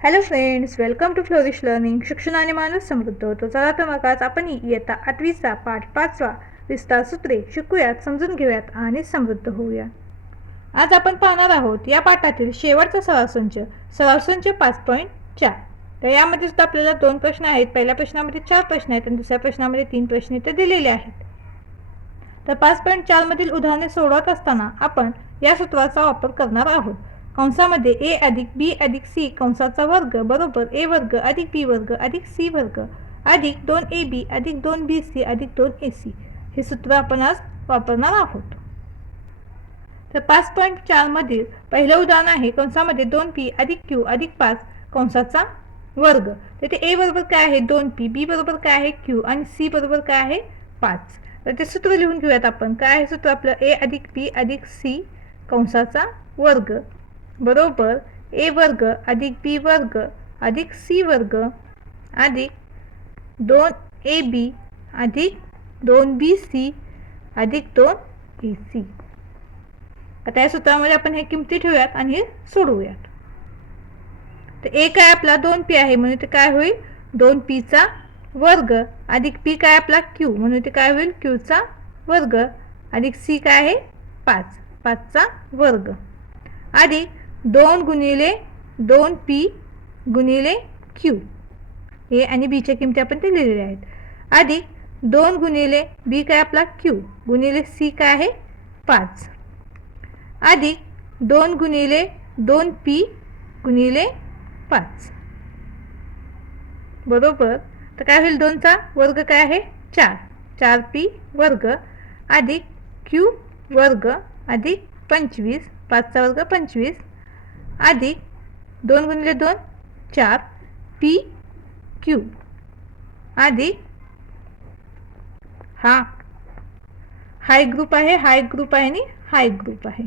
Hello friends welcome to Flourish Learning शिक्षण आणि माणूस समृद्ध. होतो चला तर मग आज आपण इयत्ता आठवीचा पाठ पाचवा विस्तार सूत्रे शिकूयात समजून घेऊयात आणि समृद्ध होऊया. आज आपण पाहणार आहोत या पाठातील शेवटचा सरासंच सरासंच पाच पॉईंट चार. तर यामध्ये सुद्धा आपल्याला दोन प्रश्न आहेत. पहिल्या प्रश्नामध्ये चार प्रश्न आहेत आणि दुसऱ्या प्रश्नामध्ये तीन प्रश्न इथे दिलेले आहेत. तर पाच पॉईंट चारमधील उदाहरणे सोडवत असताना आपण या सूत्राचा वापर करणार आहोत. कंसामध्ये ए अधिक बी अधिक सी कंसाचा वर्ग बरोबर ए वर्ग अधिक बी वर्ग अधिक सी वर्ग अधिक दोन ए बी अधिक दोन बी सी अधिक दोन ए सी. हे सूत्र आपण आज वापरणार आहोत. तर पाच पॉईंट चारमधील पहिलं उदाहरण आहे कंसामध्ये दोन पी अधिक क्यू अधिक पाच कंसाचा वर्ग. तर ते ए बरोबर काय आहे? दोन पी. बी बरोबर काय आहे? क्यू. आणि सी बरोबर काय आहे? पाच. तर ते सूत्र लिहून घेऊयात आपण. काय आहे सूत्र आपलं? ए अधिक पी अधिक सी कंसाचा वर्ग. बरोबर ए वर्ग अधिक बी वर्ग अधिक सी वर्ग अधिक दोन ए बी अधिक दोन बी सी अधिक दोन ए सी. आता या सूत्रामध्ये आपण हे किमती ठेवूयात आणि हे सोडवूयात. तर ए काय आपला दोन पी आहे म्हणून ते काय होईल? दोन पीचा वर्ग अधिक पी काय आपला क्यू म्हणून ते काय होईल? क्यूचा वर्ग अधिक सी काय आहे? पाच. पाचचा वर्ग. अधिक दोन गुणिले दोन पी गुणिले क्यू. ए आणि बीच्या किमती आपण ते लिहिलेल्या आहेत. अधिक दोन गुणिले बी काय आपला क्यू गुणिले सी काय आहे? पाच. अधिक दोन गुणिले दोन पी गुणिले पाच. बरोबर? तर काय होईल दोनचा वर्ग काय आहे? चार. चार पी वर्ग अधिक क्यू वर्ग अधिक पंचवीस. पाचचा वर्ग पंचवीस. अधिक दोन गुणिले दोन चार पी क्यू अधिक हा. हाय ग्रुप आहे हाय ग्रुप आहे आणि हाय ग्रुप आहे.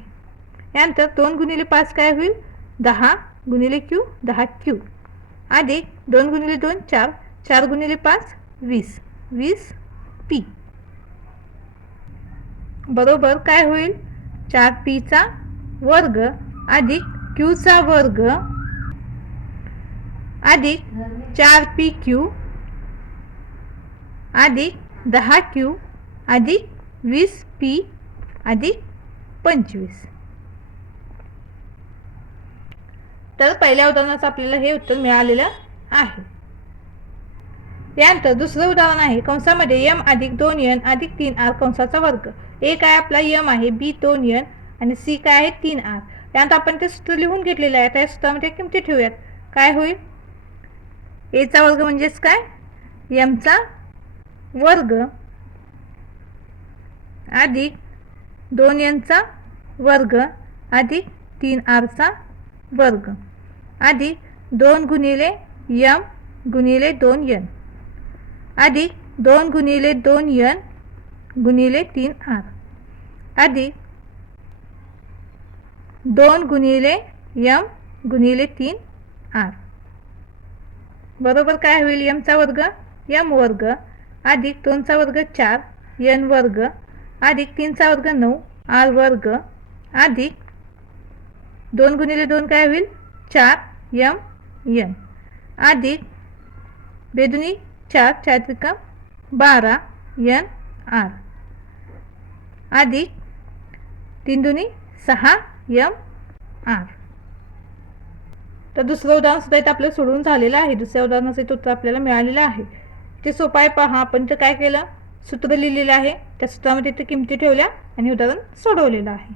यानंतर दोन गुणिले पाच काय होईल? दहा गुणिले क्यू दहा क्यू अधिक दोन गुणिले दोन चार चार गुणिले पाच वीस. वीस पी बरोबर काय होईल? चार पीचा वर्ग अधिक क्यूचा वर्ग अधिक चार पी क्यू अधिक दहा क्यू अधिक वीस पी अधिक पंचवीस. तर पहिल्या उदाहरणाचं आपल्याला हे उत्तर मिळालेलं आहे. यानंतर दुसरं उदाहरण आहे कंसामध्ये यम अधिक दोन यन अधिक तीन आर कंसाचा वर्ग. ए काय आपला यम आहे? बी दोन यन आणि सी काय आहे? तीन आर त्यानंतर आपण ते सूत्र लिहून घेतलेलं आहे. त्या सूत्रामध्ये किमती ठेवूयात. काय होईल? एचा वर्ग म्हणजेच काय? यमचा वर्ग अधिक दोन यनचा वर्ग अधिक तीन आरचा वर्ग. अधिक दोन गुणिले यम गुणिले दोन यन अधिक दोन गुणिले दोन यन गुणिले तीन आर अधिक दोन गुणिले यम गुणिले तीन आर. बरोबर काय होईल यमचा वर्ग? यम वर्ग अधिक दोनचा वर्ग चार यन वर्ग अधिक तीनचा वर्ग नऊ आर वर्ग अधिक दोन गुणिले दोन काय होईल? चार यम यन. अधिक बेदुनी चार चार बारा यन आर. अधिक तीन दुनी सहा यम आर. तर दुसरं उदाहरण सुद्धा इथं आपलं सोडून झालेलं आहे. दुसऱ्या उदाहरणाचं इथं उत्तर आपल्याला मिळालेलं आहे. ते सोपं आहे पहा. आपण तर काय केलं? सूत्र लिहिलेलं आहे. त्या सूत्रामध्ये इथे किमती ठेवल्या आणि उदाहरण सोडवलेलं आहे.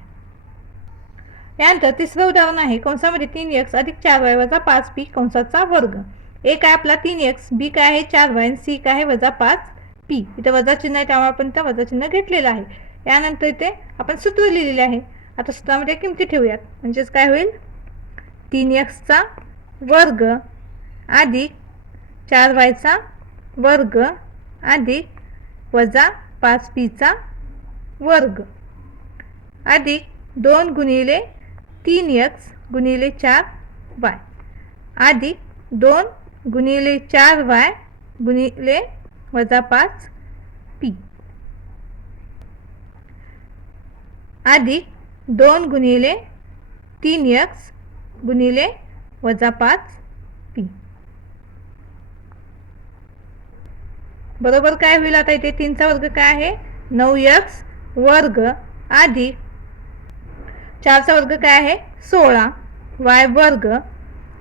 यानंतर तिसरं उदाहरण आहे. कंसामध्ये तीन एक्स अधिक चार वाय वजा पाच पी कंसाचा वर्ग. एक आहे आपला? तीन एक्स बी काय आहे? चार वाय सी काय आहे? वजा पाच पी इथं वजा चिन्ह आहे त्यामुळे आपण त्या वजा चिन्ह घेतलेलं आहे. यानंतर इथे आपण सूत्र लिहिलेले आहे. आता सूत्रामध्ये किमती ठेवूयात. म्हणजेच काय होईल? तीन एक्सचा वर्ग अधिक चार वायचा वर्ग अधिक वजा पाच पीचा वर्ग. अधिक दोन गुणिले तीन एक्स गुणिले चार वाय अधिक दोन गुणिले चार वाय गुणिले वजा पाच पी अधिक दोन गुणिले तीन यक्स गुणिले वजा पाच पी बरोबर काय होईल आता इथे? तीनचा वर्ग काय आहे? नऊ यक्स वर्ग अधिक चारचा वर्ग काय आहे? सोळा. वाय वर्ग.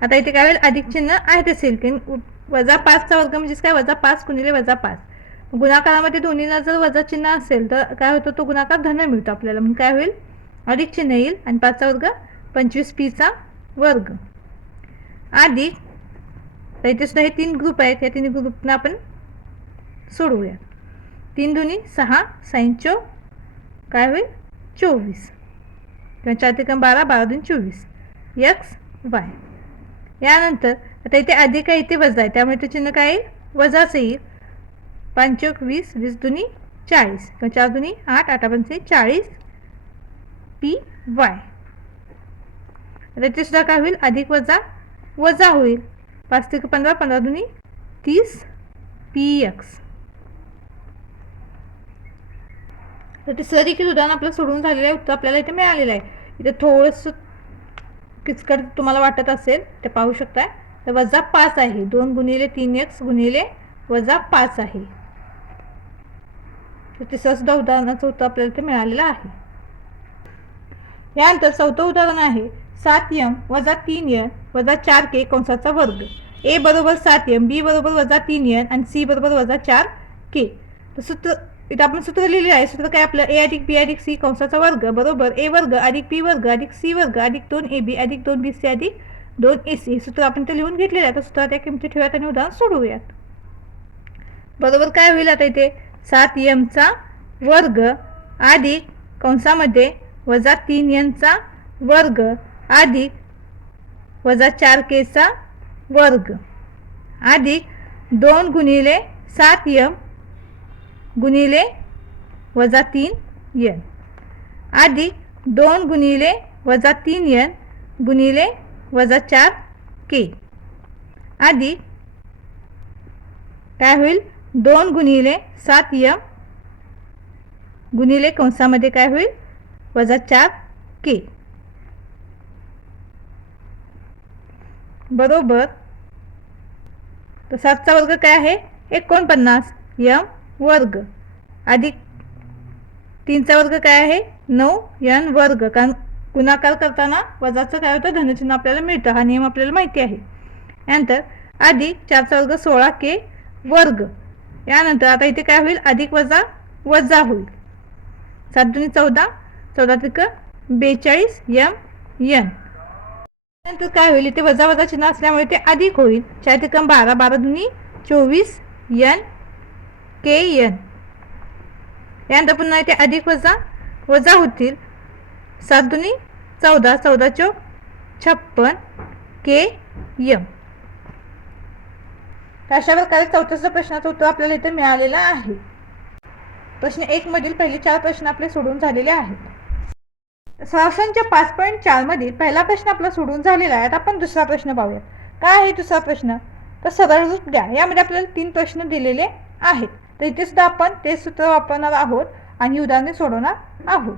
आता इथे काय होईल? अधिक चिन्ह आहे ते सिल्किन वजा पाचचा वर्ग म्हणजेच काय? वजा पाच गुणिले वजा पाच. गुणाकारामध्ये दोन्हीला जर वजा चिन्ह असेल तर काय होतं? तो गुणाकार धन मिळतो आपल्याला. मग काय होईल? अधिक चिन्ह येईल आणि पाचचा वर्ग पंचवीस पीचा वर्ग. अधिक तर इथे सुद्धा हे तीन ग्रुप आहेत. या तीन ग्रुपना आपण सोडवूया. तीन दोन्ही सहा साईनचो काय होईल? चोवीस. किंवा चार त्रिकम बारा बारा दोन चोवीस. एक्स वाय यानंतर आता इथे अधिक आहे इथे वजा आहे. त्यामुळे ते चिन्ह काय येईल? वजाच येईल. पंचोक वीस वीस दुनी चाळीस. किंवा चार दुनी आठ आठ पंचे चाळीस पी वाय. आता काय होईल? अधिक वजा वजा होईल. पाच ते पंधरा पंधरा दुनी तीस पी एक्स तर ते देखील उदाहरण आपलं सोडून झालेलं आहे. उत्तर आपल्याला इथे मिळालेलं आहे. इथे थोडंसं किचकट तुम्हाला वाटत असेल ते पाहू शकताय. तर वजा पाच आहे. दोन गुणिले तीन एक्स गुणिले वजा पाच आहे. तर ते सुद्धा उदाहरणाचं उत्तर आपल्याला इथे मिळालेलं आहे. यानंतर चौथं उदाहरण आहे. सात यम वजा तीन यन वजा चार के कंसाचा वर्ग. ए बरोबर सात यम बी बरोबर वजा तीन यन आणि सी बरोबर वजा चार के तर सूत्र इथं आपण सूत्र लिहिलेलं आहे. सूत्र काय आपलं? ए अधिक बी अधिक सी कंसाचा वर्ग. बरोबर ए वर्ग अधिक बी वर्ग अधिक सी वर्ग अधिक दोन ए बी अधिक दोन बी सी अधिक दोन ए सी. हे सूत्र आपण ते लिहून घेतलेलं आहे. तर सूत्र त्या किमती ठेवूयात आणि उदाहरण सोडवूयात. बरोबर काय होईल आता इथे? सात यमचा वर्ग अधिक कंसामध्ये वजा तीन यनचा वर्ग अधिक वजा चार केचा वर्ग. अधिक दोन गुणिले सात यम गुणिले वजा तीन यन. अधिक दोन गुणिले वजा तीन यन गुणिले वजा चार के. अधिक काय होईल? दोन गुणिले सात यम गुणिले कंसामध्ये काय होईल? वजा चार के. बरोबर. तर सातचा वर्ग काय आहे? एकोणपन्नास. यम वर्ग. अधिक तीनचा वर्ग काय आहे? नऊ यन वर्ग. कारण गुणाकार करताना वजाचं काय होतं? धनचिन्ह आपल्याला मिळतं. हा नियम आपल्याला माहिती आहे. यानंतर अधिक चारचा वर्ग सोळा के वर्ग. यानंतर आता इथे काय होईल? अधिक वजा वजा होईल. सात दुनी चौदा. चौदा त्रिक बेचाळीस यम यन. नंतर काय होईल. इथे वजा वजा चिन्ह असल्यामुळे ते अधिक होईल. चार त्रिकम बारा बारा दुनी चोवीस यन के यन. यानंतर पुन्हा इथे अधिक वजा वजा होतील. सात दुनी चौदा चौदा चौक छप्पन के यम. अशा प्रकारे चौथ्याचा प्रश्नाचा उत्तर आपल्याला इथे मिळालेला आहे. प्रश्न एक मधील पहिले चार प्रश्न आपले सोडून झालेले आहेत. सहाशेच्या पाच पॉईंट चारमधील पहिला प्रश्न आपला सोडून झालेला आहे. आता आपण दुसरा प्रश्न पाहूया. काय आहे दुसरा प्रश्न? तर सरळ रूप द्या. यामध्ये आपल्याला तीन प्रश्न दिलेले आहेत. तर इथे सुद्धा आपण ते सूत्र वापरणार आहोत आणि उदाहरणे सोडवणार आहोत.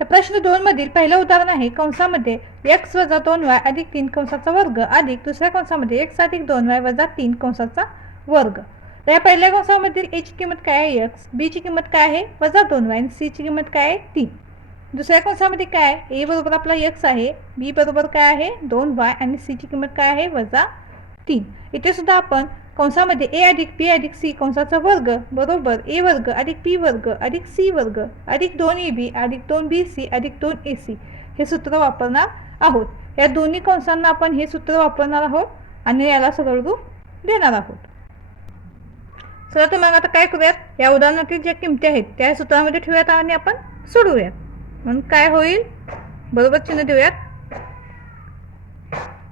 तर प्रश्न दोन मधील पहिलं उदाहरण आहे. कंसामध्ये एक्स वजा दोन वाय अधिक तीन कंसाचा वर्ग अधिक दुसऱ्या कंसामध्ये एक्स अधिक दोन वाय वजा तीन कंसाचा वर्ग. तर या पहिल्या कंसामधील एची किंमत काय आहे? एक्स बीची किंमत काय आहे? वजा दोन वाय आणि सीची किंमत काय आहे? तीन. दुसऱ्या कंसामध्ये काय ए बरोबर आपला एक्स आहे बी बरोबर काय आहे? दोन वाय आणि सीची किंमत काय आहे? वजा तीन. इथे सुद्धा आपण कंसामध्ये ए अधिक पी अधिक सी कंसाचा वर्ग बरोबर ए वर्ग अधिक पी वर्ग अधिक सी वर्ग अधिक दोन ए बी अधिक दोन बी सी अधिक दोन ए सी हे सूत्र वापरणार आहोत. या दोन्ही कंसांना आपण हे सूत्र वापरणार आहोत आणि याला सरळ रूप देणार आहोत. चला तर मग आता काय करूयात? या उदाहरणातील ज्या किमती आहेत त्या सूत्रामध्ये ठेवूयात आणि आपण सोडवूयात. म्हणून काय होईल? बरोबर चिन्ह देऊयात.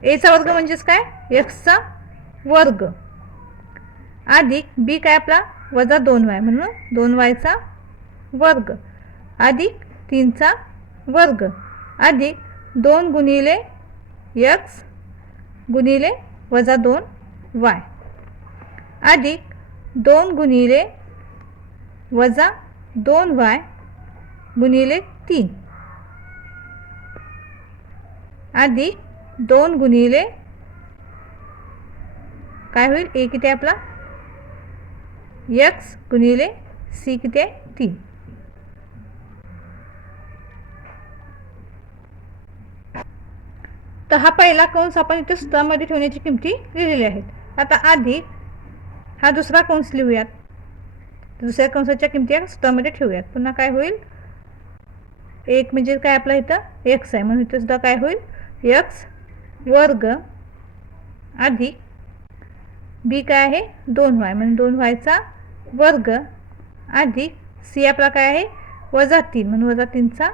एचा वर्ग म्हणजेच काय? एक्सचा वर्ग. अधिक बी काय आपला? वजा दोन वाय म्हणून दोन वायचा वर्ग. अधिक तीनचा वर्ग. अधिक दोन गुणिले एक्स गुणिले वजा दोन वाय अधिक दोन गुणिले वजा दोन वाय गुणिले तीन. अधिक दोन गुणिले काय होईल? ए किती आपला? यक्स गुणिले सी किती आहे? तीन. तर हा पहिला कंस आपण इथे सूत्रामध्ये ठेवण्याची किमती लिहिलेली आहेत. आता अधिक हा दुसरा कंस लिहूयात. दुसऱ्या कंसाच्या किमती या सूत्रामध्ये ठेवूयात. पुन्हा काय होईल? एक म्हणजे काय आपला इथं? एक्स आहे. म्हणून इथंसुद्धा काय होईल? एक्स वर्ग अधिक बी काय आहे? दोन वाय म्हणजे दोन वायचा वर्ग अधिक सी आपला काय आहे? वजा तीन. म्हणून वजा तीनचा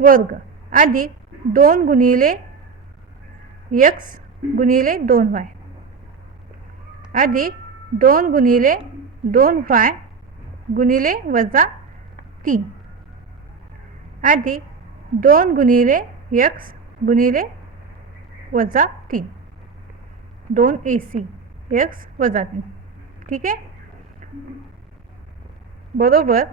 वर्ग. अधिक दोन गुणिले यक्स गुणिले दोन वाय अधिक दोन गुणिले दोन वाय गुणिले वजा तीन. अधिक दोन गुणिले यक्स गुणिले वजा तीन. दोन ए सी यक्स वजा तीन. ठीक आहे? बरोबर?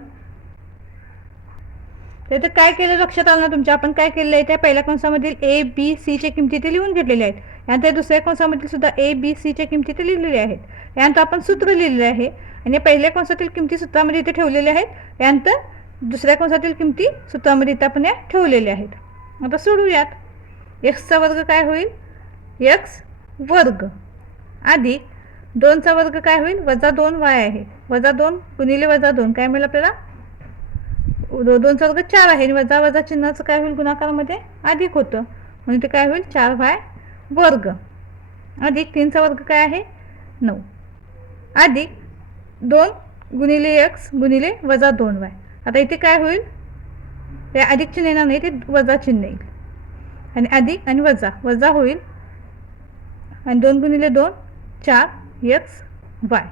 तर काय केलं लक्षात आलं ना तुमच्या? आपण काय केलेलं आहे? त्या पहिल्या कंसामधील ए बी सीच्या किमती ते लिहून घेतलेल्या आहेत. यानंतर दुसऱ्या कंसामधील सुद्धा ए बी सीच्या किमती ते लिहिलेल्या आहेत. यानंतर आपण सूत्र लिहिलेले आहे. आणि पहिल्या कंसातील किमती सूत्रामध्ये म्हणजे इथे ठेवलेल्या आहेत. यानंतर दुसऱ्या कंसातील किमती सूत्रामध्ये इथं आपण या ठेवलेल्या आहेत. आता सोडूयात. एक्सचा वर्ग काय होईल? एक्स वर्ग. अधिक दोनचा वर्ग काय होईल? वजा दोन वाय आहे. वजा दोन गुणिले वजा दोन. काय मिळेल आपल्याला? दो दोनचा वर्ग चार आहे. आणि वजा वजा चिन्हाचं काय होईल गुणाकारामध्ये? अधिक होतं. म्हणून ते काय होईल? चार वाय वर्ग. अधिक तीनचा वर्ग काय आहे? नऊ. अधिक दोन गुणिले एक्स गुणिले वजा दोन वाय आता इथे काय होईल? ते अधिक चिन्ह येणार नाही ते वजा चिन्ह येईल. आणि अधिक आणि वजा. वजा होईल. आणि दोन गुणिले दोन चार एक्स वाय.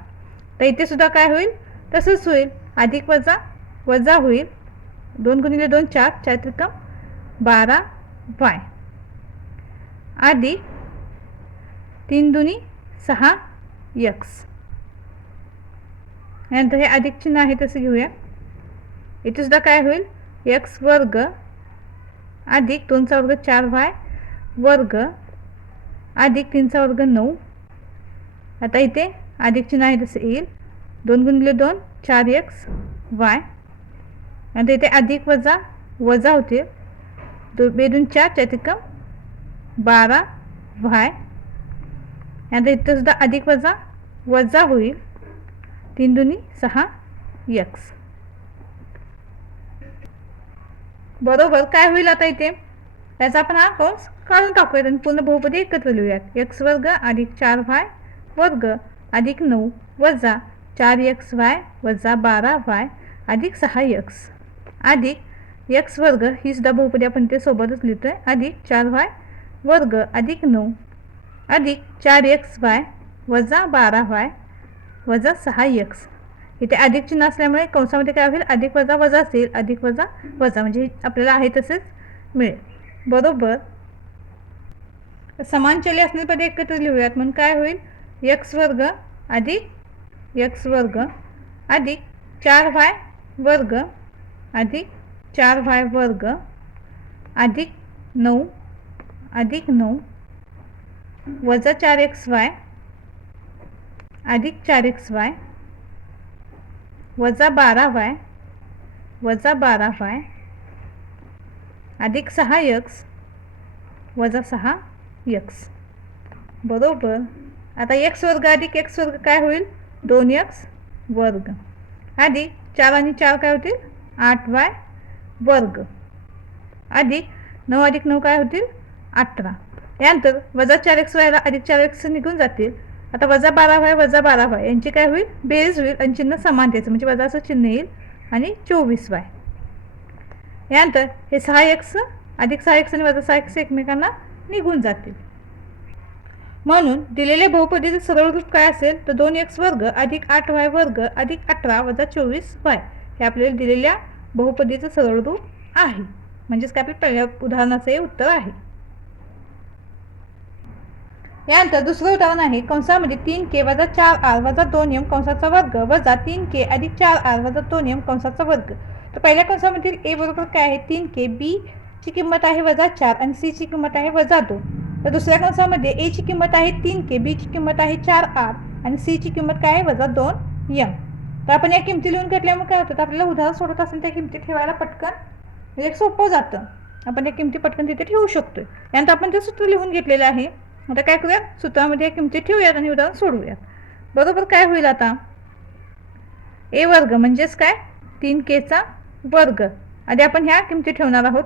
तर इथे सुद्धा काय होईल? तसंच होईल. अधिक वजा वजा होईल. दोन गुणिले दोन चार. चार त्रिकम बारा वाय. अधिक तीन दुनी सहा यक्स. यानंतर हे अधिक चिन्ह आहे तसं घेऊया. इथेसुद्धा काय होईल? एक्स वर्ग अधिक दोनचा वर्ग चार वाय वर्ग अधिक तीनचा वर्ग नऊ. आता इथे अधिक चिन्ह आहे तसं येईल. दोन गुणिले दोन चार एक्स वाय आणि इथे अधिक वजा वजा होते. दो बेदून चार चतिकम बारा वाय आता इथेसुद्धा अधिक वजा वजा होईल. तीन दुनी सहा यक्स बरोबर काय होईल आता इथे? त्याचा आपण हा कंस काढून टाकूयात आणि पूर्ण बहुपदी एकत्र लिहूयात. एक्स वर्ग अधिक चार वाय वर्ग अधिक नऊ वजा चार एक्स वाय वजा बारा वाय अधिक सहा यक्स अधिक एक्स वर्ग ही सुद्धा बहुपदी आपण ते सोबतच लिहितो आहे अधिक चार वाय वर्ग अधिक नऊ अधिक चार एक्स वाय वजा बारा वाय वजा सहा यक्स इथे अधिक चिन्ह असल्यामुळे कंसामध्ये काय होईल? अधिक वजा वजा असेल. अधिक वजा वजा. म्हणजे आपल्याला आहे तसेच मिळेल. बरोबर? समान चले असणारे पदे एकत्र लिहूयात. म्हणून काय होईल? एक्स वर्ग अधिक एक्स वर्ग अधिक चार वाय वर्ग अधिक चार वाय वर्ग अधिक नऊ अधिक नऊ वजा चार एक्स वाय अधिक चार एक्स वाय वजा बारा वाय वजा बारा वाय अधिक सहा यक्स वजा सहा यक्स. बरोबर. आता एक्स वर्ग अधिक एक्स वर्ग काय होईल? दोन यक्स वर्ग. आधी चार आणि चार काय होतील? आठ वाय वर्ग. अधिक नऊ अधिक नऊ काय होतील? अठरा. यानंतर वजा चार एक्स वायला अधिक चार एक्स निघून जातील. आता वजा बारा वाय वजा बारा व्हाय यांची काय होईल? बेरीज होईल आणि चिन्ह समान द्यायचं. म्हणजे वजाचं चिन्ह येईल आणि चोवीस वाय यानंतर हे सहा एक्स अधिक सहा एक्स आणि वजा सहा एक्स एकमेकांना निघून जातील. म्हणून दिलेल्या बहुपदीचं सरळ रूप काय असेल? तर दोन एक्स वर्ग अधिक आठ वाय वर्ग अधिक अठरा वजा चोवीस वाय हे आपल्याला दिलेल्या बहुपदीचं सरळ रूप आहे. म्हणजेच काय? आपल्या पहिल्या उदाहरणाचं हे उत्तर आहे. यानंतर दुसरं उदाहरण आहे. कंसामध्ये तीन के वजा चार आर वजा दोन एम कंसाचा वर्ग वजा तीन के अधिक चार आर वजा दोन एम कंसाचा वर्ग. तर पहिल्या कंसामधील ए बरोबर काय आहे? तीन के बी ची किंमत आहे वजा चार आणि सी ची किंमत आहे वजा दोन. तर दुसऱ्या कंसामध्ये ए ची किंमत आहे तीन के बी ची किंमत आहे चार आर आणि सी ची किंमत काय आहे? वजा दोन यम. तर आपण या किमती लिहून घेतल्यामुळे काय होतं? तर आपल्याला उदाहरण सोडत असेल त्या किमती ठेवायला पटकन. म्हणजे एक सोपं जातं. आपण त्या किमती पटकन तिथे ठेवू शकतो यानंतर आपण ते सूत्र लिहून घेतलेलं आहे आता काय करूयात? सूत्रामध्ये या किमती ठेवूयात आणि उदाहरण सोडवूयात. बरोबर काय होईल आता? ए वर्ग म्हणजेच काय? तीन केचा वर्ग. आधी आपण ह्या किमती ठेवणार आहोत.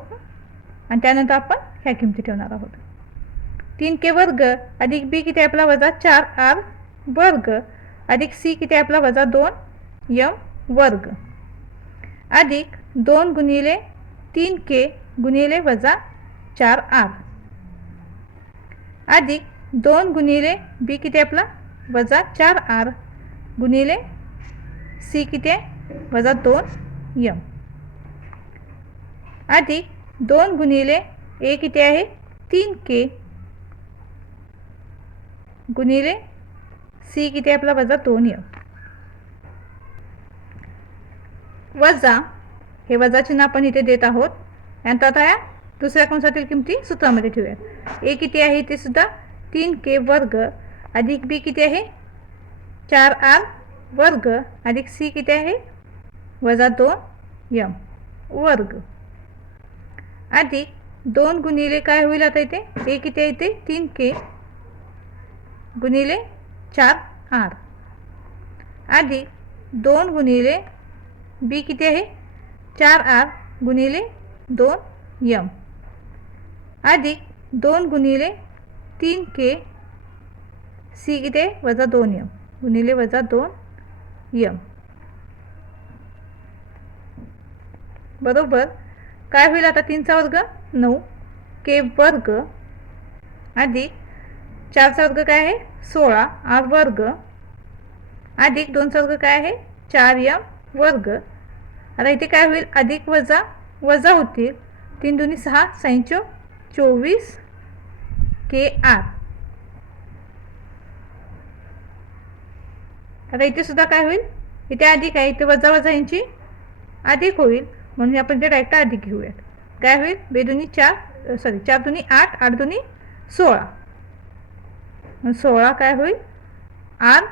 आणि त्यानंतर आपण ह्या किमती ठेवणार आहोत. तीन के वर्ग अधिक बी किती आहे आपला वजा चार आर वर्ग. अधिक सी किती आहे आपला वजा दोन यम वर्ग. अधिक दोन गुणिले तीन के गुणिले वजा चार आर. अधिक दोन गुणिले बी किती आपला? वजा चार आर. गुणिले सी किती आहे? वजा दोन यम. अधिक दोन गुणिले ए किती आहे? तीन के. गुणिले सी किती आहे आपला? वजा दोन यम. वजा हे वजा चिन्ह आपण इथे देत आहोत. यानंतर आता या दुसऱ्या कंसातील किमती सूत्रामध्ये ठेवूया. ए किती आहे ते सुद्धा तीन के वर्ग अधिक बी किती आहे? चार आर वर्ग अधिक सी किती आहे? वजा दोन यम वर्ग. अधिक दोन गुणिले काय होईल आता इथे? ए किती आहे ते? तीन के गुणिले चार आर. अधिक दोन गुणिले बी किती आहे? चार आर गुणिले दोन यम. अधिक दोन गुणिले तीन के सी किती वजा दोन यम. गुणिले वजा दोन यम. बरोबर? काय होईल आता तीनचा वर्ग? नऊ. के वर्ग. अधिक चारचा वर्ग काय आहे? सोळा. आर वर्ग. अधिक दोनचा वर्ग काय आहे? चार यम वर्ग. आता इथे काय होईल? अधिक वजा वजा होतील. तीन दोन्ही सहा सैंचो चोवीस के आर. आता इथे सुद्धा काय होईल? इथे अधिक आहे इथे वजा वजा यांची अधिक होईल. म्हणून आपण ते डायरेक्ट अधिक घेऊयात. काय होईल? बेदुनी चार सॉरी चार दोन्ही आठ आठ दोन्ही सोळा. मग सोळा काय होईल? आर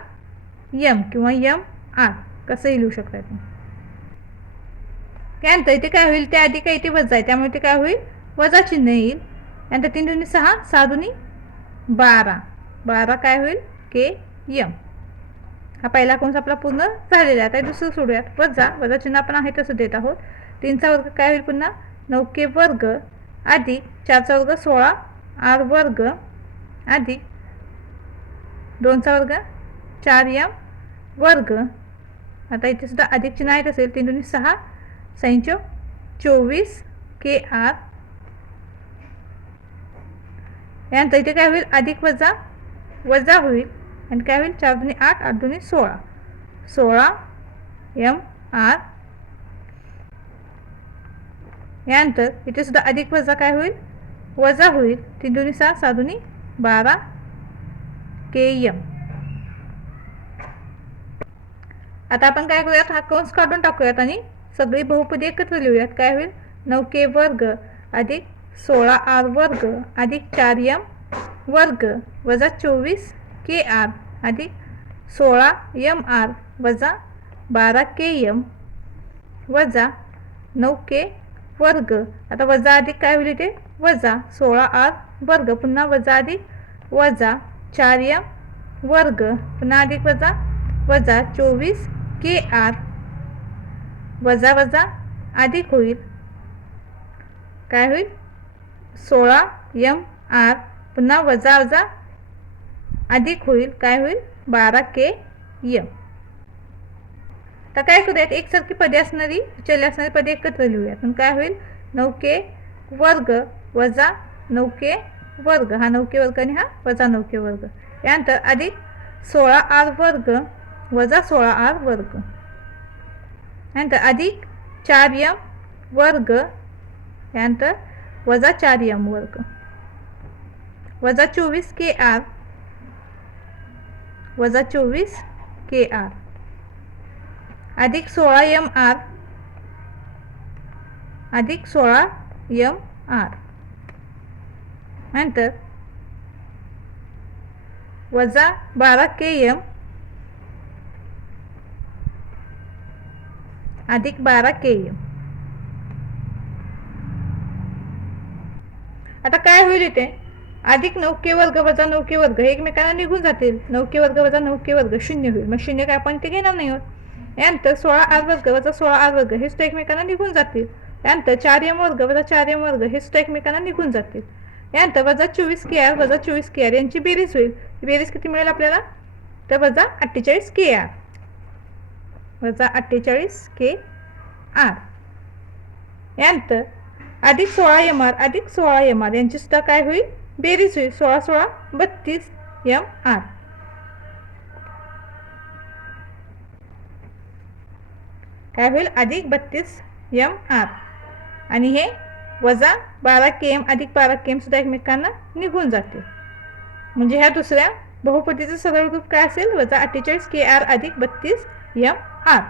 यम किंवा यम आर. कसंही लिहू शकता तुम्ही त्यानंतर इथे काय होईल? ते अधिक आहे इथे वजा आहे. त्यामुळे ते काय होईल? वजा चिन्ह येईल. त्यानंतर तीन दुनी सहा सहा दोन्ही बारा. बारा काय होईल? K M. हा पहिला कंस आपला पूर्ण झालेला आहे. आता दुसरं सोडूयात. वजा वजा चिन्ह आपण आहे तसं देत आहोत. तीनचा वर्ग काय होईल पुन्हा? नऊ के वर्ग अधिक चारचा वर्ग सोळा आर वर्ग अधिक दोनचा वर्ग चार यम वर्ग. आता इथे सुद्धा अधिक चिन्ह आहेत असेल. तीन दोन्ही सहा साईंचो चोवीस के आर यानंतर इथे काय होईल? अधिक वजा वजा होईल. आणि काय होईल? चार दोन्ही आठ आठ दोन्ही सोळा. सोळा एम आर. यानंतर इथे सुद्धा अधिक वजा काय होईल? वजा होईल. तीन दोन्ही सहा सहा दोन्ही बारा के एम. आता आपण काय करूयात? हा कंस काढून टाकूयात आणि सगळी बहुपदी एकत्र लिहूयात. काय होईल? नऊ के वर्ग अधिक सोळा आर वर्ग अधिक चार यम वर्ग वजा चोवीस के आर अधिक सोळा यम आर वजा बारा के यम वजा नऊ के वर्ग. आता वजा अधिक काय होईल इथे? वजा सोळा आर वर्ग. पुन्हा वजा अधिक वजा चार यम वर्ग. पुन्हा अधिक वजा वजा चोवीस के आर वजा वजा अधिक होईल. काय होईल? सोळा यम आर पुन्हा वजा वजा. अधिक होईल काय होईल? बारा के यम. तर काय करूयात? एकसारखी पदे असणारी चले असणारी पदे एकत्र लिहूयात. पण काय होईल? नऊ के वर्ग वजा नऊ के वर्ग. हा नऊ के वर्ग आणि हा वजा नऊ के वर्ग. यानंतर अधिक सोळा आर वर्ग वजा सोळा आर वर्ग. यानंतर अधिक चार यम वर्ग. यानंतर वजा चार यम वर्ग. वजा चोवीस के आर. वजा चोवीस के आर. अधिक सोळा यम आर. अधिक सोळा यम आर. नंतर वजा बारा के यम. अधिक बारा के यम. आता काय होईल इथे? अधिक नौके वर्ग वजा नौके वर्ग हे एकमेकांना निघून जातील. नौके वर्ग वजा नौके वर्ग शून्य होईल. मग शून्य काय आपण ते घेणार नाही आहोत यानंतर सोळा आर वर्ग वजा सोळा आर वर्ग हे सुद्धा एकमेकांना निघून जातील. यानंतर चार एम वर्ग वजा चार एम वर्ग हे सुद्धा एकमेकांना निघून जातील. यानंतर वजा चोवीस के आर वजा चोवीस के आर यांची बेरीज होईल. बेरीज किती मिळेल आपल्याला? तर वजा अठ्ठेचाळीस के आर. वजा अठ्ठेचाळीस के आर. यानंतर अधिक सोळा एम आर अधिक सोळा एम आर यांची सुद्धा काय होईल? बेरीज होईल. सोळा सोळा बत्तीस एम आर काय होईल? अधिक बत्तीस एम आर आणि हे वजा बारा के एम अधिक बारा के एम सुद्धा एकमेकांना निघून जाते. म्हणजे ह्या दुसऱ्या बहुपतीचं सरळ रूप काय असेल? वजा अठ्ठेचाळीस के आर अधिक बत्तीस एम आर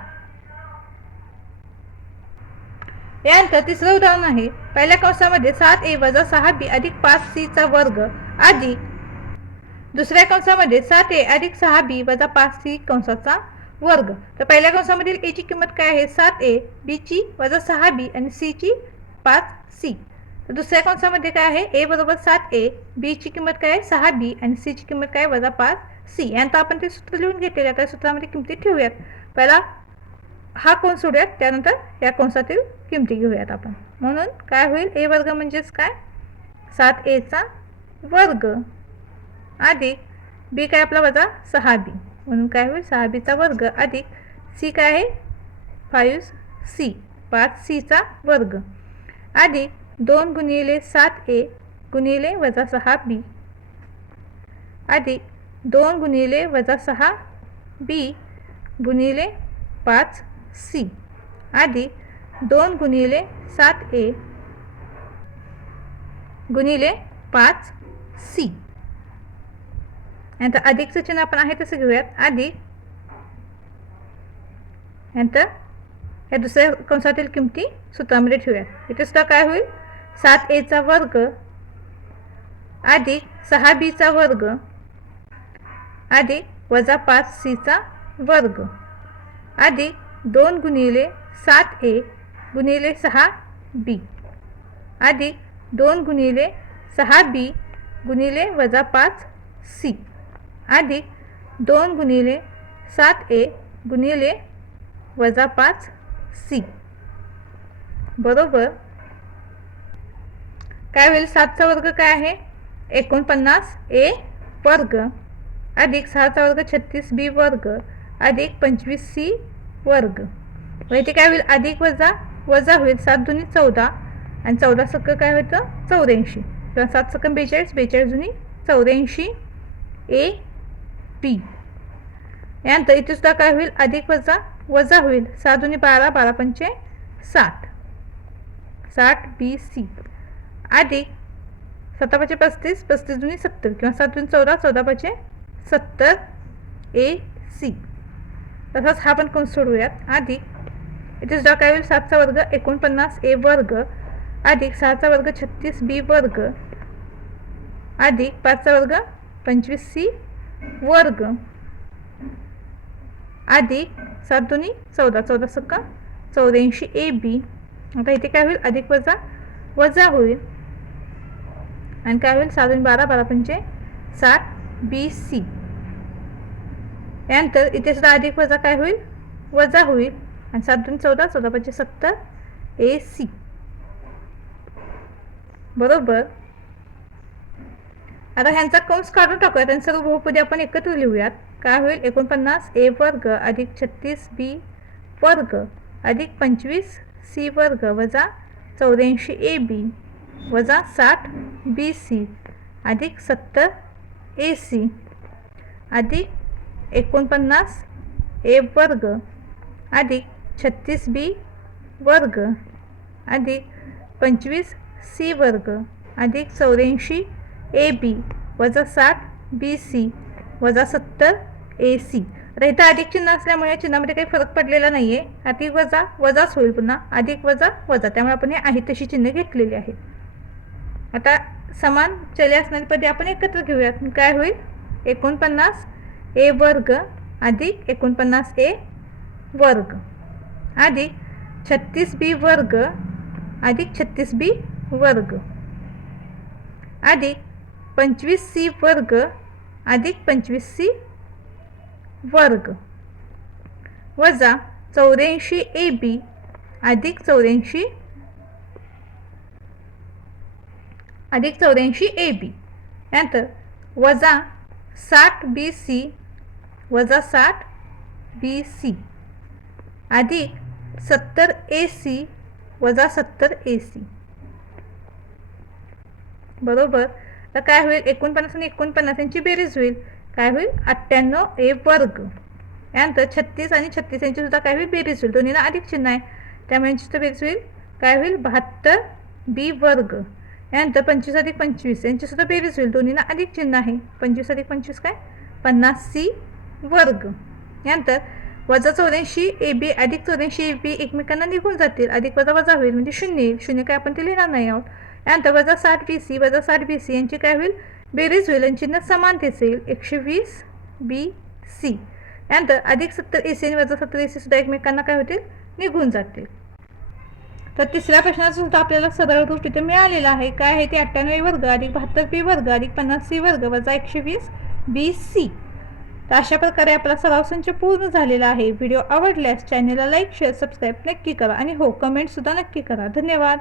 यानंतर तिसरं उदाहरण आहे. पहिल्या कंसामध्ये सात ए वजा सहा बी अधिक पाच सी चा वर्ग आधी दुसऱ्या कंसामध्ये सात ए अधिक सहा बी वजा पाच सी कंसाचा वर्ग. तर पहिल्या कंसामधील ए ची किंमत काय आहे? सात ए बी ची वजा सहा बी आणि सी ची पाच सी. तर दुसऱ्या कंसामध्ये काय आहे? ए बरोबर सात ए बी ची किंमत काय आहे? सहा बी आणि सी ची किंमत काय वजा पाच सी. यानंतर आपण ते सूत्र लिहून घेतलेले त्या सूत्रामध्ये किमती ठेवूयात. पहिला हा कोण सोडूयात. त्यानंतर या कंसातील किमती घेऊयात आपण. म्हणून काय होईल? ए वर्ग म्हणजेच काय? सात एचा वर्ग. अधिक बी काय आपला वजा सहा बी. म्हणून काय होईल? सहा बीचा वर्ग. अधिक सी काय आहे? Five C. पाच सीचा वर्ग. अधिक दोन गुणिले सात ए गुणिले वजा सहा बी. अधिक दोन गुणिले वजा सहा बी गुणिले पाच सी. अधिक दोन गुणिले सात ए. गुणिले पाच सी. नंतर अधिकचं चिन्ह आपण आहे तसं घेऊयात. अधिक नंतर या दुसऱ्या कंसातील किमती सूत्रामध्ये ठेवूयात. इथे सुद्धा काय होईल? सात एचा वर्ग अधिक सहा बीचा वर्ग अधिक वजा पाच सीचा वर्ग. अधिक दोन गुणिले सात ए गुणिले सहा बी अधिक दोन गुणिले सहा बी गुणिले वजा पाच सी अधिक दोन गुणिले सात ए गुणिले वजा पाच सी बरोबर? काय होईल? सातचा वर्ग काय आहे? एकोणपन्नास ए वर्ग. अधिक सहाचा वर्ग छत्तीस बी वर्ग. अधिक पंचवीस सी वर्ग. व इथे काय होईल? अधिक वजा वजा होईल सात दुनी चौदा. आणि चौदा सक्क काय होतं? चौऱ्याऐंशी. किंवा सात सक्कम बेचाळीस बेचाळीस जुनी चौऱ्याऐंशी ए पी यानंतर इथे सुद्धा काय होईल? अधिक वजा वजा होईल. सात दुनी बारा बारा पंचे साठ साठ बी सी. अधिक सत्ता पाचशे पस्तीस पस्तीस दुनी सत्तर. किंवा सात दुनी चौदा चौदा पाचशे सत्तर ए सी. तसाच हा पण कोण सोडूयात अधिक इथे सुद्धा काय होईल सातचा वर्ग एकोणपन्नास ए वर्ग अधिक सहाचा वर्ग छत्तीस बी वर्ग अधिक पाचचा वर्ग पंचवीस सी वर्ग अधिक सात दोन्ही चौदा चौदा सक्का चौऱ्याऐंशी ए बी आता इथे काय होईल? अधिक वजा वजा होईल. आणि काय होईल? सात दोन्ही बारा बारा पंचे सात बी सी यानंतर इथे सुद्धा अधिक वजा काय होईल? वजा होईल. आणि सात दोन चौदा चौदा पंचे सत्तर ए सी. बरोबर? आता ह्यांचा कंस काढून टाकूयात आणि सर्व बहुपदी आपण एकत्र लिहूयात. काय होईल? एकोणपन्नास ए वर्ग अधिक छत्तीस बी वर्ग अधिक पंचवीस सी वर्ग वजा चौऱ्याऐंशी ए बी वजा साठ बी सी अधिक सत्तर ए सी अधिक एकोणपन्नास ए वर्ग अधिक छत्तीस बी वर्ग अधिक पंचवीस सी वर्ग अधिक चौऱ्याऐंशी ए बी वजा साठ बी सी वजा सत्तर ए सी. आता इथं अधिक चिन्ह असल्यामुळे या चिन्हामध्ये काही फरक पडलेला नाही आहे अधिक वजा वजाच होईल पुन्हा. अधिक वजा वजा. त्यामुळे आपण हे आहे तशी चिन्ह घेतलेली आहेत. आता समान चले असणारी पदे आपण एकत्र घेऊयात. काय होईल? एकोणपन्नास ए वर्ग अधिक एकोणपन्नास ए वर्ग. अधिक छत्तीस बी वर्ग अधिक छत्तीस बी वर्ग. अधिक पंचवीस सी वर्ग अधिक पंचवीस सी वर्ग. वजा चौऱ्याऐंशी ए बी अधिक चौऱ्याऐंशी अधिक चौऱ्याऐंशी ए बी. नंतर वजा साठ बी सी वजा साठ बी सी. अधिक सत्तर ए सी वजा सत्तर ए सी बरोबर? तर काय होईल? एकोणपन्नास आणि एकोणपन्नास यांची बेरीज होईल. काय होईल? अठ्ठ्याण्णव ए वर्ग. यानंतर छत्तीस आणि छत्तीस यांची सुद्धा काय होईल? बेरीज होईल. दोन्हीला अधिक चिन्ह आहे. त्यामुळे यांची सुद्धा बेरीज होईल. काय होईल? बहात्तर बी वर्ग. यानंतर पंचवीस अधिक पंचवीस यांची सुद्धा बेरीज होईल. दोन्हीला अधिक चिन्ह आहे. पंचवीस अधिक पंचवीस काय? पन्नास सी वर्ग. यानंतर वजा चौऱ्याऐंशी ए बी अधिक चौऱ्याऐंशी ए बी एकमेकांना निघून जातील. अधिक वजा वजा होईल म्हणजे शून्य येईल. शून्य काय आपण ते लिहिणार नाही आहोत. यानंतर वजा साठ बी सी वजा साठ बी सी यांची काय होईल? बेरीज होईल आणि चिन्ह समानतेच येईल एकशे वीस बी सी यानंतर अधिक सत्तर ए सी आणि वजा सत्तर ए सी सुद्धा एकमेकांना काय होतील? निघून जातील. तर तिसऱ्या प्रश्नाचं सुद्धा आपल्याला सरळ रूप इथे मिळालेलं आहे काय आहे ते अठ्ठ्याण्णव वर्ग अधिक बहात्तर बी वर्ग अधिक पन्नास सी वर्ग वजा एकशे वीस बी सी तर अशा प्रकारे आपला सराव संच पूर्ण झालेला आहे. व्हिडिओ आवडल्यास चॅनलला लाईक शेअर सबस्क्राईब नक्की करा आणि हो कमेंटसुद्धा नक्की करा. धन्यवाद.